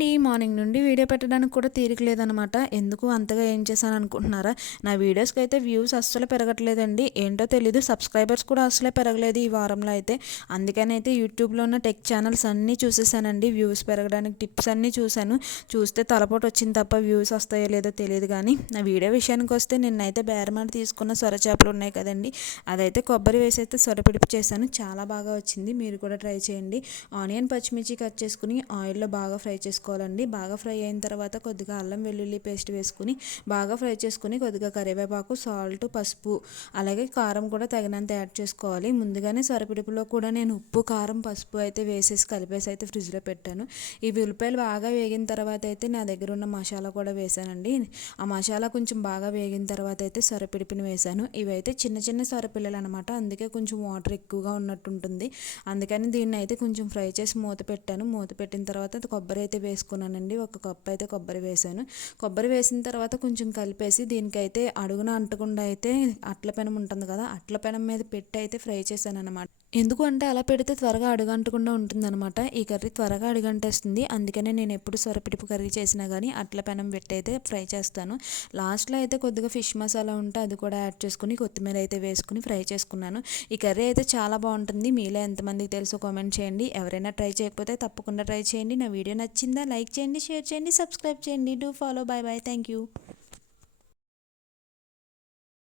ఏంటండి మార్నింగ్ నుండి వీడియో పెట్టడానికి కూడా తీరిక లేదనమాట. ఎందుకు అంతగా ఏం చేశాను అనుకుంటున్నారా? నా వీడియోస్కి అయితే వ్యూస్ అస్సలు పెరగట్లేదండి. ఏంటో తెలీదు, సబ్స్క్రైబర్స్ కూడా అస్సలే పెరగలేదు ఈ వారంలో అయితే. అందుకని అయితే యూట్యూబ్లో ఉన్న టెక్ ఛానల్స్ అన్నీ చూసేసానండి. వ్యూస్ పెరగడానికి టిప్స్ అన్నీ చూశాను. చూస్తే తలపోటు వచ్చింది తప్ప వ్యూస్ వస్తాయో లేదో తెలియదు. కానీ నా వీడియో విషయానికి వస్తే నిన్నైతే బేరమాట తీసుకున్న సొరచేపలు ఉన్నాయి కదండి, అదైతే కొబ్బరి వేసి అయితే సొరపిడిపి చేశాను. చాలా బాగా వచ్చింది. మీరు కూడా ట్రై చేయండి. ఆనియన్ పచ్చిమిర్చి కట్ చేసుకుని ఆయిల్లో బాగా ఫ్రై చేసుకోవాలండి. బాగా ఫ్రై అయిన తర్వాత కొద్దిగా అల్లం వెల్లుల్లి పేస్ట్ వేసుకుని బాగా ఫ్రై చేసుకుని కొద్దిగా కరివేపాకు, సాల్ట్, పసుపు అలాగే కారం కూడా తగినంత యాడ్ చేసుకోవాలి. ముందుగానే సొరపిడిపిలో కూడా నేను ఉప్పు, కారం, పసుపు అయితే వేసేసి కలిపేసి అయితే ఫ్రిడ్జ్లో పెట్టాను. ఈ ఉల్లిపాయలు బాగా వేగిన తర్వాత అయితే నా దగ్గర ఉన్న మసాలా కూడా వేసానండి. ఆ మసాలా కొంచెం బాగా వేగిన తర్వాత అయితే సొరపిడిపిని వేసాను. ఇవైతే చిన్న చిన్న సొరపిల్లలు అనమాట, అందుకే కొంచెం వాటర్ ఎక్కువగా ఉన్నట్టుంటుంది. అందుకని దీన్ని అయితే కొంచెం ఫ్రై చేసి మూత పెట్టాను. మూత పెట్టిన తర్వాత కొబ్బరి అయితే వేసుకున్నానండి. ఒక కప్పు అయితే కొబ్బరి వేసాను. కొబ్బరి వేసిన తర్వాత కొంచెం కలిపేసి దీనికైతే అడుగున అంటకుండా అయితే అట్ల పెనం ఉంటుంది కదా, అట్ల పెనం మీద పెట్టి అయితే ఫ్రై చేశాను అనమాట. ఎందుకు అంటే అలా పెడితే త్వరగా అడుగంటకుండా ఉంటుందన్నమాట. ఈ కర్రీ త్వరగా అడుగంటేస్తుంది. అందుకనే నేను ఎప్పుడు సొరపిడిపు కర్రీ చేసినా కానీ అట్ల పెనం పెట్టి అయితే ఫ్రై చేస్తాను. లాస్ట్లో అయితే కొద్దిగా ఫిష్ మసాలా ఉంటే అది కూడా యాడ్ చేసుకుని కొత్తిమీర అయితే వేసుకుని ఫ్రై చేసుకున్నాను. ఈ కర్రీ అయితే చాలా బాగుంటుంది. మీలో ఎంతమందికి తెలుసో కామెంట్ చేయండి. ఎవరైనా ట్రై చేయకపోతే తప్పకుండా ట్రై చేయండి. నా వీడియో నచ్చిందా? లైక్ చేయండి, షేర్ చేయండి, సబ్స్క్రైబ్ చేయండి. Do follow. By by. Thank you.